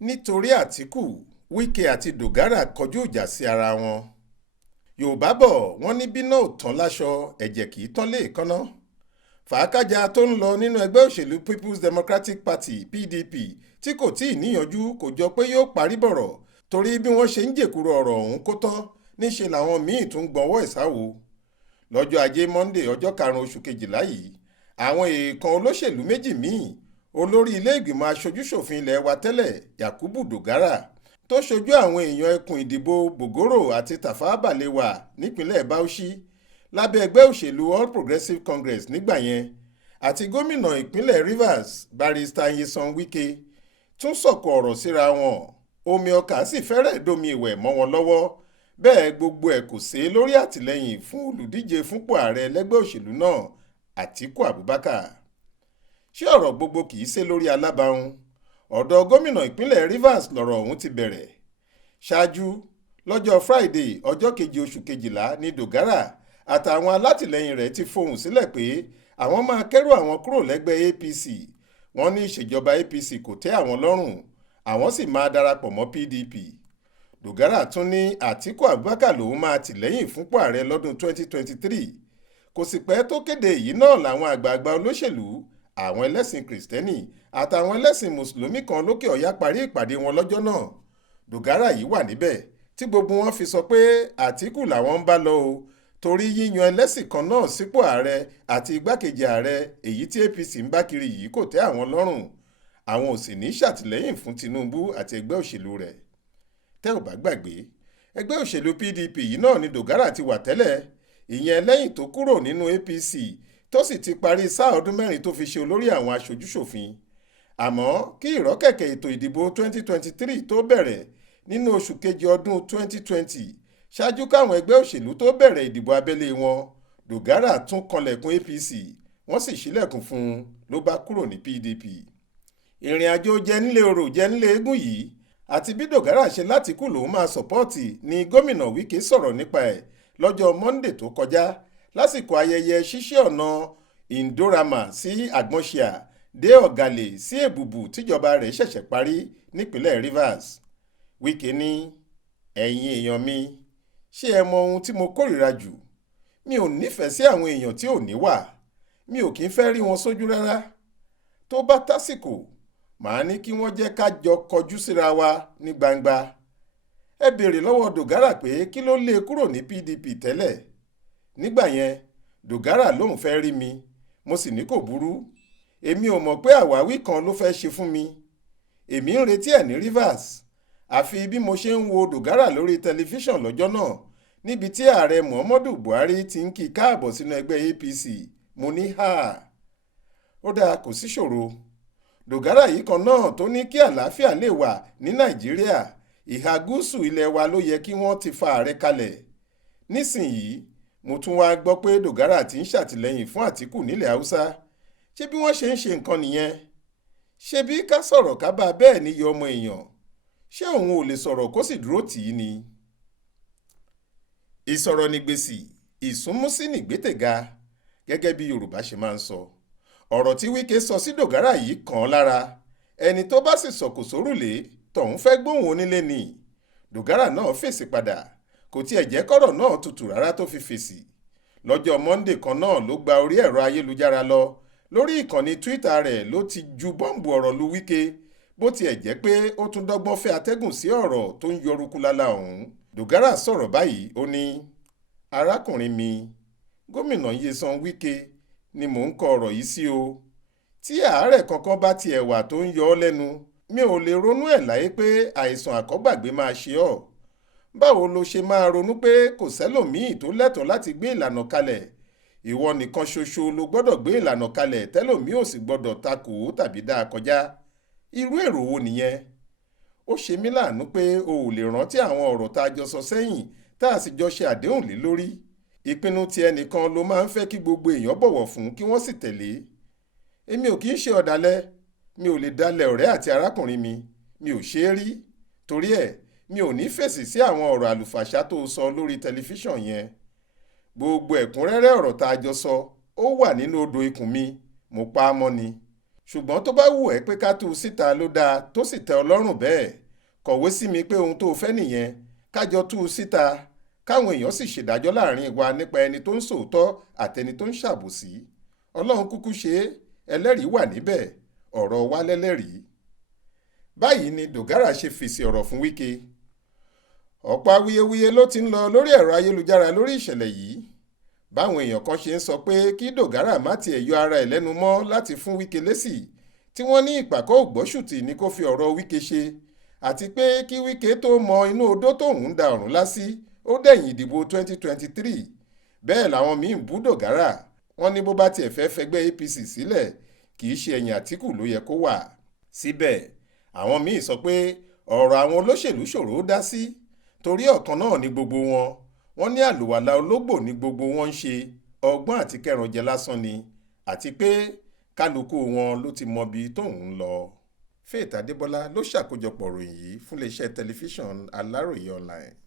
nítorí Atiku, Wike àti Dogara kọjú ìjà sí ara wọn. Yorùbá bọ̀ wọ́n ní bí náà ò tán láṣọ ẹ̀jẹ̀ kì í tán léèkánná. Fàákájà tó ń lọ nínú ẹgbẹ́ òṣèlú People's Democratic Party PDP tí kò tíì níyanjú kò jọ pé yóò parí bọ̀rọ̀ torí bí wọ́n ṣe ń jèkúrò ọ̀rọ̀ ọ̀hún kó tán níṣe làwọn míì tún gbọ́nwọ́ ìsáwó. Lọ́jọ́ ajé Monday ọjọ́ 5 oṣù kejìlá yìí àwọn èèkàn olóṣèlú méjì míì olórí ilé ìgbìmọ̀ aṣojúṣòfin ilẹ̀ wa tẹ́lẹ̀ Yakubu Dogara tó ṣojú àwọn èèyàn ẹkùn ìdìbò Bogoro àti Tafawa Balewa nípínlẹ̀ Bauchi lábẹ́ ẹgbẹ́ òṣèlú All Progressives Congress nígbà yẹn àti gómìnà ìpínlẹ̀ Rivers Barrister Nyesom Wike tún sọ̀kò ọ̀rọ̀ síra wọn omi ọkà sì fẹ́rẹ̀ domi ìwẹ̀ mọ́ wọn lọ́wọ́ bẹ́ẹ̀ gbogbo ẹ̀ kò sé lórí àtìlẹ́yìn fún olùdíje fúnpò ààrẹ lẹ́gbẹ́ òṣèlú náà Atiku Abubakar. Ṣé ọ̀rọ̀ gbogbo kìí ṣe lórí alábàáhùn? Ọ̀dọ̀ gómìnà ìpínlẹ̀ Rivers lọ̀rọ̀ ọ̀hún ti bẹ̀rẹ̀. Ṣáájú lọ́jọ́ Friday ọjọ́ 2 oṣù kejìlá ní Dogara àtàwọn alátìlẹyìn rẹ̀ ti fohùn sílẹ̀ pé àwọn máa kẹ́rù àwọn kúrò lẹ́gbẹ́ APC. Wọ́n ní ìṣèjọba APC kò tẹ́ àwọn lọ́rùn, àwọn sì máa darapọ̀ mọ́ PDP. Dogara tún ní Atiku Abubakar lòun máa tìlẹ́yìn fúnpò ààrẹ lọ́dún 2023. Kò sì pẹ́ tó kéde èyí náà làwọn àgbààgbà olóṣèlú àwọn ẹlẹ́sìn kìrìsìtẹ́nì àtàwọn ẹlẹ́sìn mùsùlùmí kan lókè ọ̀yá parí ìpàdé wọn lọ́jọ́ náà. Dogara yìí wà níbẹ̀ tí gbogbo wọn fi sọ pé Atiku làwọn ń bá lọ o torí yíyan ẹlẹ́sìn kan náà sípò ààrẹ àti igbákejì ààrẹ èyí tí APC ń bá kiri yìí kò tẹ́ àwọn lọ́rùn. Àwọn ò sì ní ṣàtìlẹ́yìn fún Tinubu àti ẹgbẹ́ òṣèlú rẹ̀. Tẹ́ ò bá gbàgbé ẹgbẹ́ òṣèlú PDP yìí náà ni Dogara ti wà tẹ́lẹ̀ ìyẹn lẹ́yìn tó kúrò nínú APC tó sì ti parí sáà ọdún 4 tó fi ṣe olórí àwọn aṣojúṣòfin. Àmọ́ kí ìrọ́kẹ̀kẹ̀ ètò ìdìbò 2023 tó bẹ̀rẹ̀ nínú oṣù kejì ọdún 2020 ṣáájú káwọn ẹgbẹ́ òṣèlú tó bẹ̀rẹ̀ ìdìbò abẹ́lé wọn Dogara tún kanlẹ̀kùn APC wọ́n sì ṣílẹ̀kùn fún un ló bá kúrò ní PDP. Ìrìn àjò jẹnílé orò jẹnílé eégún yìí àti bí Dogara ṣe l'Atiku lòun máa sọ̀pọ́ọ̀tì ni gómìnà Wike sọ̀rọ̀ nípa ẹ̀ lọ́jọ́ Monday tó kọjá lásìkò ayẹyẹ ṣíṣí ọ̀nà Indorama sí Àgbọ̀nṣìà dé Ọ̀gàlè sí Èbùbù tíjọba rẹ̀ ṣẹ̀ṣẹ̀ parí nípínlẹ̀ Rivers. Wike ní ẹ̀yin èèyàn mi ṣé ẹ mọ ohun tí mo kórìíra jù? Mi ò nífẹ̀ẹ́ sí àwọn èèyàn tí ò níwà, mi ò kí ń fẹ́ rí wọn sójú rárá. Tó bá tásìkò màá ní kí wọ́n jẹ́ ká jọ kọjú síra wa ní gbangba. Ẹ béèrè lọ́wọ́ Dogara pé kí ló lé kúrò ní PDP tẹ́lẹ̀. Nígbà yẹn Dogara lòun fẹ́ rí mi mo sì ní kò burú. Èmi ò mọ̀ pé àwáwí kan ló fẹ́ ṣe fún mi. Èmi ń retí ẹ̀ ní Rivers. Àfi bí mo ṣe ń wo Dogara lórí tẹlifíṣàn lọ́jọ́ náà níbi tí ààrẹ Muhammadu Buhari ti ń kí káàbọ̀ sínú ẹgbẹ́ APC mo ní ha. Ó dáa kò sí ṣòro. Dogara yìí kan náà tó ní kí àlàáfíà lè wà ní Nàìjíríà ìhà gúúsù ilẹ̀ wa ló yẹ kí wọ́n ti fa ààrẹ kalẹ̀. Nísìnyìí mo tún wá gbọ́ pé Dogara ti ń ṣàtìlẹ́yìn fún Atiku nílẹ̀ Haúsá. Ṣé bí wọ́n ṣe ń ṣe nǹkan nìyẹn? Ṣé bí ká sọ̀rọ̀ ká bá bẹ́ẹ̀ níyọ ọmọ èèyàn? Ṣé òun ò lè sọ̀rọ̀ kó sì dúró tì í ni? Ìsọ̀rọ̀ ní gbèsì, ìsúnmúsí nìgbétèga gẹ́gẹ́ bí Yorùbá ṣe máa ń sọ. Ọ̀rọ̀ tí Wike sọ sí Dogara yìí kàn án lára. Ẹni tó bá sì sọ̀kò sórùlé tọ̀hún fẹ́ gbóhùn onílé ni. Dogara náà fèsì padà. Kò tiẹ̀ jẹ́ kọ́rọ̀ náà tutù rárá tó fi fèsì. Lọ́jọ́ Monday kan náà ló gba orí ẹ̀rọ ayélujára lọ. Lórí ìkànnì Twitter rẹ̀ ló ti ju bọ́ǹbù ọ̀rọ̀ lu Wike bó tiẹ̀ jẹ́ pé ó tún dọ́gbọ́n fẹ́ atẹ́gùn sí ọ̀rọ̀ tó ń yọrùkú lálá ọ̀hún. Dogara sọ̀rọ̀ báyìí ó ní arákùnrin mi gómìnà Nyesom Wike ni mò ń kọ ọ̀rọ̀ yìí sí o. Tí àárẹ̀ kankan bá tiẹ̀ wà tó ń yọ ọ́ lẹ́nu mi ò lè ronú ẹ̀ láyé pé àìsàn àkọ́gbàgbé máa ṣe ọ́. Báwo lo ṣe máa ronú pé kò sẹ́lòmíì tó lẹ́tọ̀ọ́ láti gbé ìlànà kalẹ̀? Ìwọ nìkan ṣoṣo ló gbọ́dọ̀ gbé ìlànà kalẹ̀ tẹ́lòmíì ò sì gbọ́dọ̀ takò tàbí dá a kọjá. Irú èrò wo nìyẹn? Ó ṣe mí láàánú pé o ò lè rántí àwọn ọ̀rọ̀ tá a jọ sọ sẹ́yìn tá a sì jọ ṣe àdéhùn lé lórí. Ìpinnu ti ẹnìkan ló máa ń fẹ́ kí gbogbo èèyàn bọ̀wọ̀ fún kí wọ́n sì tẹ̀lé. Èmi ò kì í ṣe ọ̀dàlẹ̀, mi ò lè dalẹ̀ ọ̀rẹ́ àti arákùnrin mi ò ṣe é rí. Torí ẹ̀ mi ò ní fèsì sí àwọn ọ̀rọ̀ àlùfàṣá tó sọ lórí tẹlifíṣàn yẹn. Gbogbo ẹ̀kúnrẹ́rẹ́ ọ̀rọ̀ tá a jọ sọ ó wà nínú odò ikùn mi, mo pa á mọ́ ni. ṣùgbọ́n tó bá wù ẹ́ pé ká tú u síta ló dáa tó sì tẹ́ ọ lọ́rùn bẹ́ẹ̀ kọ̀wé sí mi pé ohun tó o fẹ́ nìyẹn kájọ tú u síta káwọn èèyàn sì ṣèdájọ́ láàrin wa nípa ẹni tó ń sòótọ́ àtẹni tó ń ṣàbòsí. Ọlọ́run kúkú ṣe é, ẹlẹ́rìí wà níbẹ̀, ọ̀rọ̀ wa lẹ́lẹ́rìí. Báyìí ni Dogara ṣe fèsì ọ̀rọ̀ fún Wike. Ọ̀pọ̀ awuyewuye ló ti ń lọ lórí ẹ̀rọ ayélujára lórí ìṣẹ̀lẹ̀ yìí. Báwọn èèyàn kan ṣe ń sọ pé kí Dogara má tiẹ̀ yọ ara ẹ̀ lẹ́nu mọ́ láti fún Wike lésì tí wọ́n ní ìpàkọ́ ògbóṣùtì ni kó fi ọ̀rọ̀ Wike ṣe, àti pé kí Wike tó mọ inú odó tóun ń da ọ̀run lásì ó dẹ̀yìn ìdìbò 2023. Bẹ́ẹ̀ làwọn míì ń bú Dogara. Wọ́n ní bó bá tiẹ̀ fẹ́ fẹgbẹ́ APC sílẹ̀ kì í ṣe ẹ̀yìn Atiku ló yẹ kó wà. Síbẹ̀ àwọn míì sọ pé ọ̀rọ̀ àwọn olóṣèlú ṣòro dá sí torí ọ̀kan náà ni gbogbo wọn. Wọ́n ní àlùwàlà ológbò ní gbogbo wọn ń ṣe, ọgbọ́n àti kẹrànjẹ lásán ni, àti pé kálukú wọn ló ti mọbi tóun ń lọ. Faith Adébọ́lá ló ṣàkójọpọ̀ ròyìn yìí fún iléeṣẹ́ tẹlifíṣàn Aláròye online.